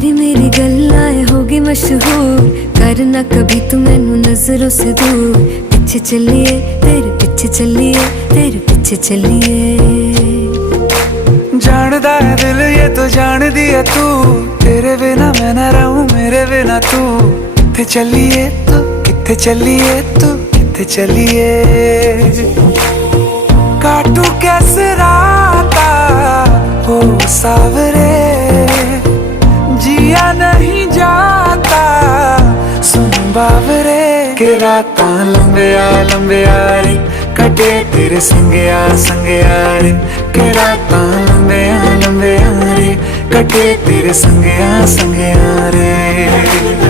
तेरी मेरी गल्लाएं होगी मशहूर, करना कभी तू मैनू नजरों से दूर। पीछे चलिए तेरे पीछे चलिए, तेरे पीछे चलिए। जानदा है दिल ये तो जान दिया तू, तेरे बिना मैं ना रहूं मेरे बिना तू। किथे चलिए तू, किथे चलिए तू, किथे चलिए। काटू कैसे राता हो सावरे, जिया नहीं जाता सुन बावरे। के राता लंबिया लंबिया रे, कटे तेरे संगया संगया रे। के राता लंबिया लंबिया रे, कटे तेरे संगया संगया रे।